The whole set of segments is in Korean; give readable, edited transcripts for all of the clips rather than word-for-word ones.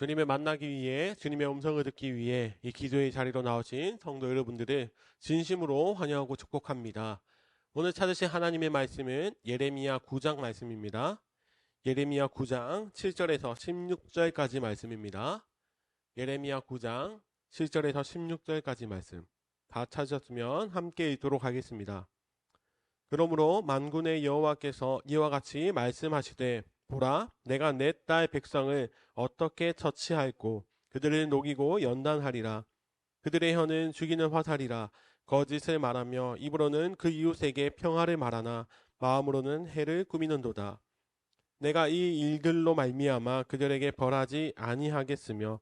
주님을 만나기 위해 주님의 음성을 듣기 위해 이 기도의 자리로 나오신 성도 여러분들을 진심으로 환영하고 축복합니다. 오늘 찾으신 하나님의 말씀은 예레미야 9장 말씀입니다. 예레미야 9장 7절에서 16절까지 말씀입니다. 예레미야 9장 7절에서 16절까지 말씀. 다 찾으셨으면 함께 읽도록 하겠습니다. 그러므로 만군의 여호와께서 이와 같이 말씀하시되 보라, 내가 내 딸 백성을 어떻게 처치할꼬. 그들을 녹이고 연단하리라. 그들의 혀는 죽이는 화살이라. 거짓을 말하며 입으로는 그 이웃에게 평화를 말하나 마음으로는 해를 꾸미는도다. 내가 이 일들로 말미암아 그들에게 벌하지 아니하겠으며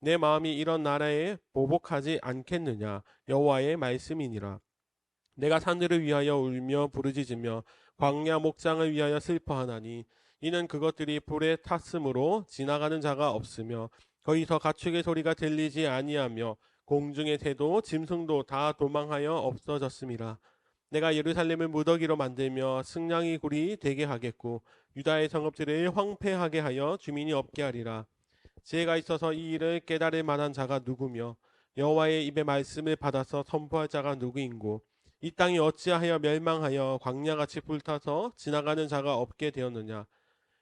내 마음이 이런 나라에 보복하지 않겠느냐. 여호와의 말씀이니라. 내가 산들을 위하여 울며 부르짖으며 광야 목장을 위하여 슬퍼하나니 이는 그것들이 불에 탔으므로 지나가는 자가 없으며 거기서 가축의 소리가 들리지 아니하며 공중의 새도 짐승도 다 도망하여 없어졌음이라. 내가 예루살렘을 무더기로 만들며 승냥이 굴이 되게 하겠고 유다의 성읍들을 황폐하게 하여 주민이 없게 하리라. 지혜가 있어서 이 일을 깨달을 만한 자가 누구며 여호와의 입의 말씀을 받아서 선포할 자가 누구인고 이 땅이 어찌하여 멸망하여 광야같이 불타서 지나가는 자가 없게 되었느냐.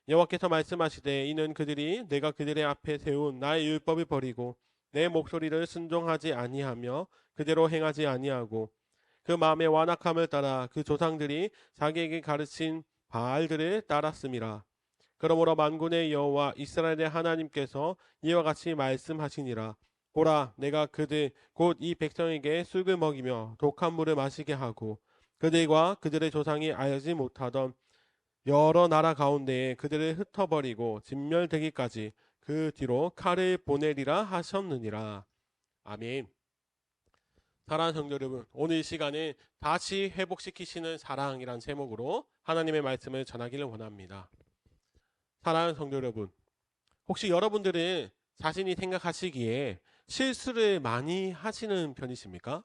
여호와께서 말씀하시되 이는 그들이 내가 그들의 앞에 세운 나의 율법을 버리고 내 목소리를 순종하지 아니하며 그대로 행하지 아니하고 그 마음의 완악함을 따라 그 조상들이 자기에게 가르친 바알들을 따랐음이라. 그러므로 만군의 여호와 이스라엘의 하나님께서 이와 같이 말씀하시니라. 보라, 내가 그들 곧 이 백성에게 쑥을 먹이며 독한 물을 마시게 하고 그들과 그들의 조상이 알지 못하던 여러 나라 가운데에 그들을 흩어버리고 진멸되기까지 그 뒤로 칼을 보내리라 하셨느니라. 아멘. 사랑하는 성도 여러분, 오늘 이 시간에 다시 회복시키시는 사랑이란 제목으로 하나님의 말씀을 전하기를 원합니다. 사랑하는 성도 여러분, 혹시 여러분들은 자신이 생각하시기에 실수를 많이 하시는 편이십니까?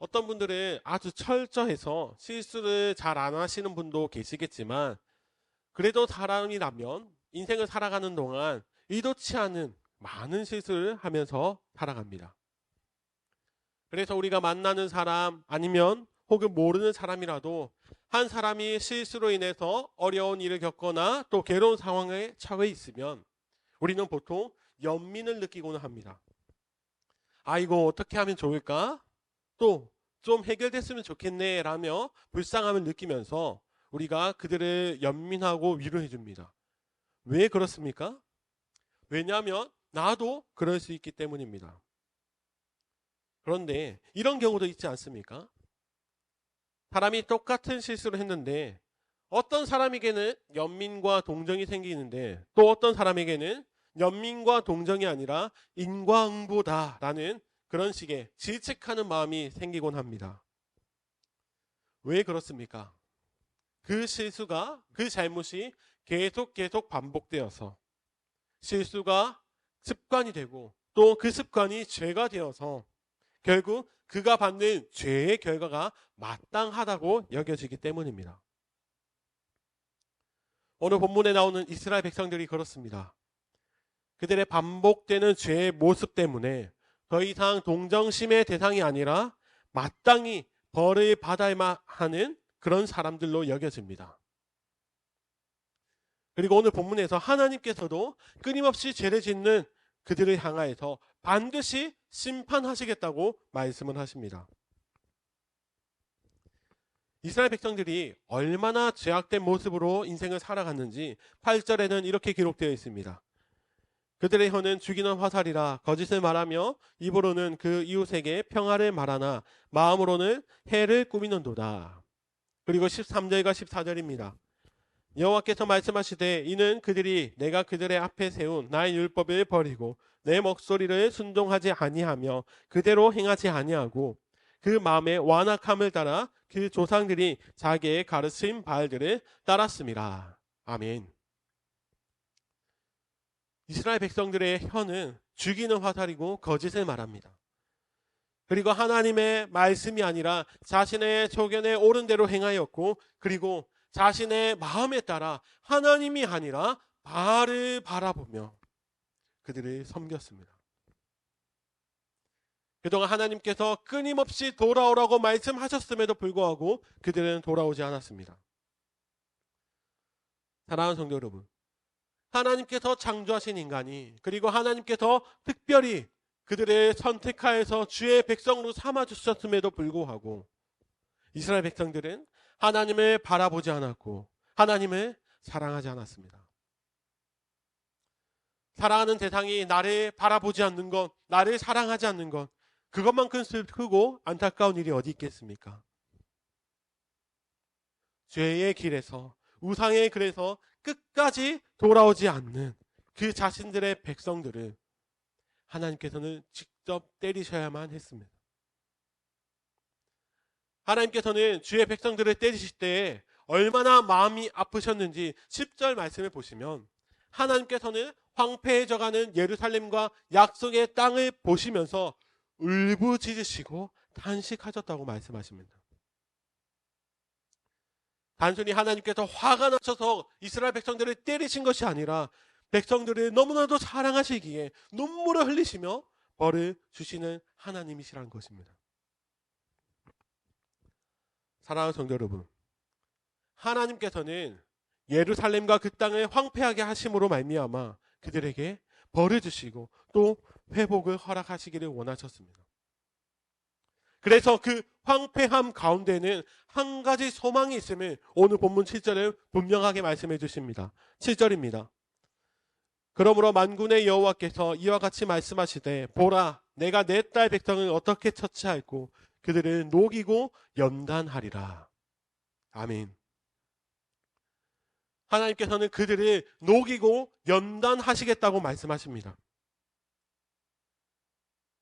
어떤 분들은 아주 철저해서 실수를 잘 안 하시는 분도 계시겠지만 그래도 사람이라면 인생을 살아가는 동안 의도치 않은 많은 실수를 하면서 살아갑니다. 그래서 우리가 만나는 사람 아니면 혹은 모르는 사람이라도 한 사람이 실수로 인해서 어려운 일을 겪거나 또 괴로운 상황에 처해 있으면 우리는 보통 연민을 느끼고는 합니다. 아, 이거 어떻게 하면 좋을까? 또 좀 해결됐으면 좋겠네 라며 불쌍함을 느끼면서 우리가 그들을 연민하고 위로해 줍니다. 왜 그렇습니까? 왜냐하면 나도 그럴 수 있기 때문입니다. 그런데 이런 경우도 있지 않습니까? 사람이 똑같은 실수를 했는데 어떤 사람에게는 연민과 동정이 생기는데 또 어떤 사람에게는 연민과 동정이 아니라 인과응보다라는 그런 식의 질책하는 마음이 생기곤 합니다. 왜 그렇습니까? 그 실수가, 그 잘못이 계속 반복되어서 실수가 습관이 되고 또 그 습관이 죄가 되어서 결국 그가 받는 죄의 결과가 마땅하다고 여겨지기 때문입니다. 오늘 본문에 나오는 이스라엘 백성들이 그렇습니다. 그들의 반복되는 죄의 모습 때문에 더 이상 동정심의 대상이 아니라 마땅히 벌을 받아야만 하는 그런 사람들로 여겨집니다. 그리고 오늘 본문에서 하나님께서도 끊임없이 죄를 짓는 그들을 향하여서 반드시 심판하시겠다고 말씀을 하십니다. 이스라엘 백성들이 얼마나 죄악된 모습으로 인생을 살아갔는지 8절에는 이렇게 기록되어 있습니다. 그들의 혀는 죽이는 화살이라 거짓을 말하며 입으로는 그 이웃에게 평화를 말하나 마음으로는 해를 꾸미는도다. 그리고 13절과 14절입니다. 여호와께서 말씀하시되 이는 그들이 내가 그들의 앞에 세운 나의 율법을 버리고 내 목소리를 순종하지 아니하며 그대로 행하지 아니하고 그 마음의 완악함을 따라 그 조상들이 자기의 가르친 바알들을 따랐음이라. 아멘. 이스라엘 백성들의 혀는 죽이는 화살이고 거짓을 말합니다. 그리고 하나님의 말씀이 아니라 자신의 소견에 옳은 대로 행하였고 그리고 자신의 마음에 따라 하나님이 아니라 바알을 바라보며 그들을 섬겼습니다. 그동안 하나님께서 끊임없이 돌아오라고 말씀하셨음에도 불구하고 그들은 돌아오지 않았습니다. 사랑하는 성도 여러분, 하나님께서 창조하신 인간이, 그리고 하나님께서 특별히 그들을 선택하여서 주의 백성으로 삼아주셨음에도 불구하고 이스라엘 백성들은 하나님을 바라보지 않았고 하나님을 사랑하지 않았습니다. 사랑하는 대상이 나를 바라보지 않는 것, 나를 사랑하지 않는 것, 그것만큼 슬프고 안타까운 일이 어디 있겠습니까? 죄의 길에서, 우상의 길에서 끝까지 돌아오지 않는 그 자신들의 백성들을 하나님께서는 직접 때리셔야만 했습니다. 하나님께서는 주의 백성들을 때리실 때 얼마나 마음이 아프셨는지 10절 말씀을 보시면 하나님께서는 황폐해져가는 예루살렘과 약속의 땅을 보시면서 울부짖으시고 탄식하셨다고 말씀하십니다. 단순히 하나님께서 화가 나셔서 이스라엘 백성들을 때리신 것이 아니라 백성들을 너무나도 사랑하시기에 눈물을 흘리시며 벌을 주시는 하나님이시라는 것입니다. 사랑하는 성도 여러분, 하나님께서는 예루살렘과 그 땅을 황폐하게 하심으로 말미암아 그들에게 벌을 주시고 또 회복을 허락하시기를 원하셨습니다. 그래서 그 황폐함 가운데는 한 가지 소망이 있음을 오늘 본문 7절에 분명하게 말씀해 주십니다. 7절입니다. 그러므로 만군의 여호와께서 이와 같이 말씀하시되 보라 내가 내 딸 백성을 어떻게 처치할고 그들을 녹이고 연단하리라. 아멘. 하나님께서는 그들을 녹이고 연단하시겠다고 말씀하십니다.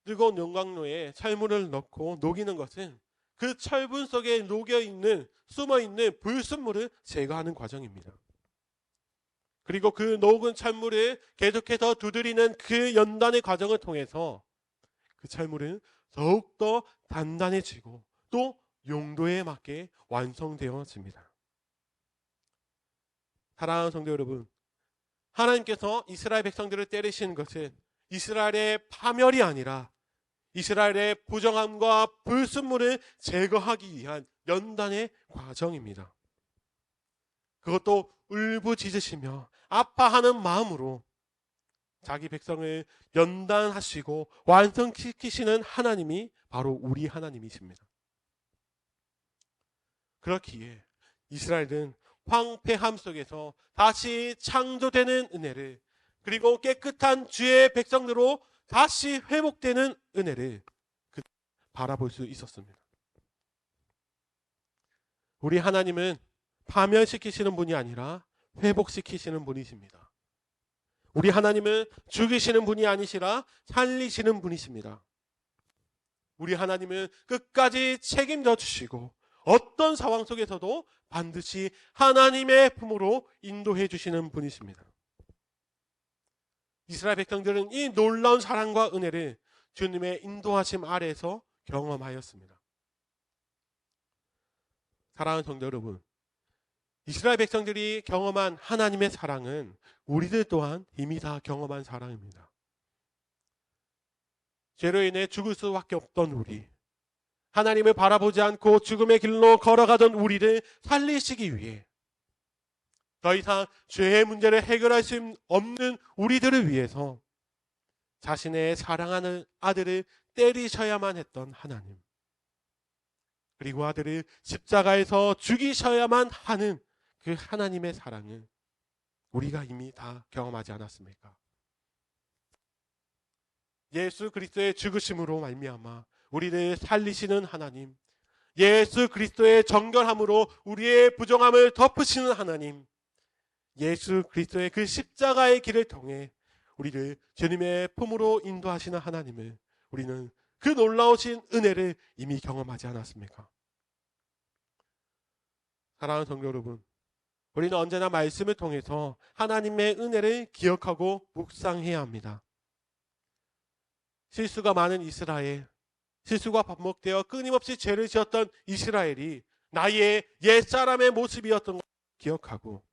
뜨거운 용광로에 철물을 넣고 녹이는 것은 그 철분 속에 녹여있는 숨어있는 불순물을 제거하는 과정입니다. 그리고 그 녹은 철물을 계속해서 두드리는 그 연단의 과정을 통해서 그 철물은 더욱더 단단해지고 또 용도에 맞게 완성되어집니다. 사랑하는 성도 여러분, 하나님께서 이스라엘 백성들을 때리시는 것은 이스라엘의 파멸이 아니라 이스라엘의 부정함과 불순물을 제거하기 위한 연단의 과정입니다. 그것도 울부짖으시며 아파하는 마음으로 자기 백성을 연단하시고 완성시키시는 하나님이 바로 우리 하나님이십니다. 그렇기에 이스라엘은 황폐함 속에서 다시 창조되는 은혜를, 그리고 깨끗한 주의 백성으로 다시 회복되는 은혜를 바라볼 수 있었습니다. 우리 하나님은 파멸시키시는 분이 아니라 회복시키시는 분이십니다. 우리 하나님은 죽이시는 분이 아니시라 살리시는 분이십니다. 우리 하나님은 끝까지 책임져 주시고 어떤 상황 속에서도 반드시 하나님의 품으로 인도해 주시는 분이십니다. 이스라엘 백성들은 이 놀라운 사랑과 은혜를 주님의 인도하심 아래에서 경험하였습니다. 사랑하는 성도 여러분, 이스라엘 백성들이 경험한 하나님의 사랑은 우리들 또한 이미 다 경험한 사랑입니다. 죄로 인해 죽을 수밖에 없던 우리, 하나님을 바라보지 않고 죽음의 길로 걸어가던 우리를 살리시기 위해 더 이상 죄의 문제를 해결할 수 없는 우리들을 위해서 자신의 사랑하는 아들을 때리셔야만 했던 하나님, 그리고 아들을 십자가에서 죽이셔야만 하는 그 하나님의 사랑은 우리가 이미 다 경험하지 않았습니까? 예수 그리스도의 죽으심으로 말미암아 우리를 살리시는 하나님, 예수 그리스도의 정결함으로 우리의 부정함을 덮으시는 하나님, 예수 그리스도의 그 십자가의 길을 통해 우리를 주님의 품으로 인도하시는 하나님을 우리는 그 놀라우신 은혜를 이미 경험하지 않았습니까? 사랑하는 성도 여러분, 우리는 언제나 말씀을 통해서 하나님의 은혜를 기억하고 묵상해야 합니다. 실수가 많은 이스라엘, 실수가 반복되어 끊임없이 죄를 지었던 이스라엘이 나의 옛사람의 모습이었던 것을 기억하고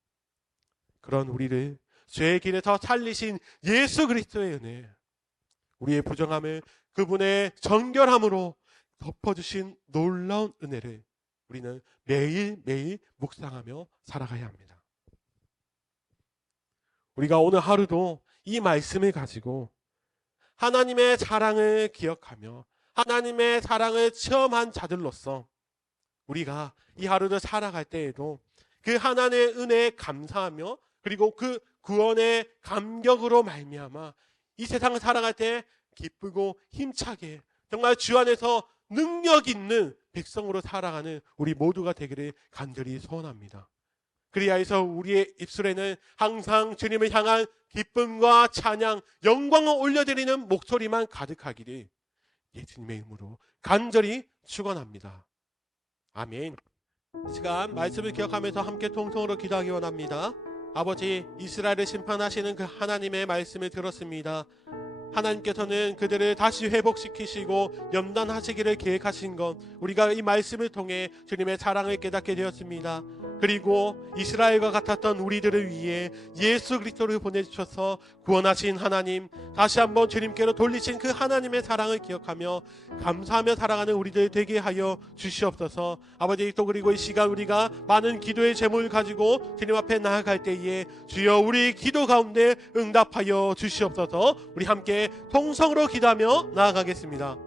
그런 우리를 죄의 길에서 살리신 예수 그리스도의 은혜, 우리의 부정함을 그분의 정결함으로 덮어주신 놀라운 은혜를 우리는 매일매일 묵상하며 살아가야 합니다. 우리가 오늘 하루도 이 말씀을 가지고 하나님의 사랑을 기억하며 하나님의 사랑을 체험한 자들로서 우리가 이 하루를 살아갈 때에도 그 하나님의 은혜에 감사하며 그리고 그 구원의 감격으로 말미암아 이 세상을 살아갈 때 기쁘고 힘차게 정말 주 안에서 능력 있는 백성으로 살아가는 우리 모두가 되기를 간절히 소원합니다. 그리하여서 우리의 입술에는 항상 주님을 향한 기쁨과 찬양, 영광을 올려드리는 목소리만 가득하기를 예수님의 이름으로 간절히 축원합니다. 아멘. 이 시간 말씀을 기억하면서 함께 통성으로 기도하기 원합니다. 아버지, 이스라엘을 심판하시는 그 하나님의 말씀을 들었습니다. 하나님께서는 그들을 다시 회복시키시고 연단하시기를 계획하신 것, 우리가 이 말씀을 통해 주님의 사랑을 깨닫게 되었습니다. 그리고 이스라엘과 같았던 우리들을 위해 예수 그리스도를 보내주셔서 구원하신 하나님, 다시 한번 주님께로 돌리신 그 하나님의 사랑을 기억하며 감사하며 살아가는 우리들 되게 하여 주시옵소서. 아버지, 또 그리고 이 시간 우리가 많은 기도의 제목을 가지고 주님 앞에 나아갈 때에 주여 우리 기도 가운데 응답하여 주시옵소서. 우리 함께 통성으로 기도하며 나아가겠습니다.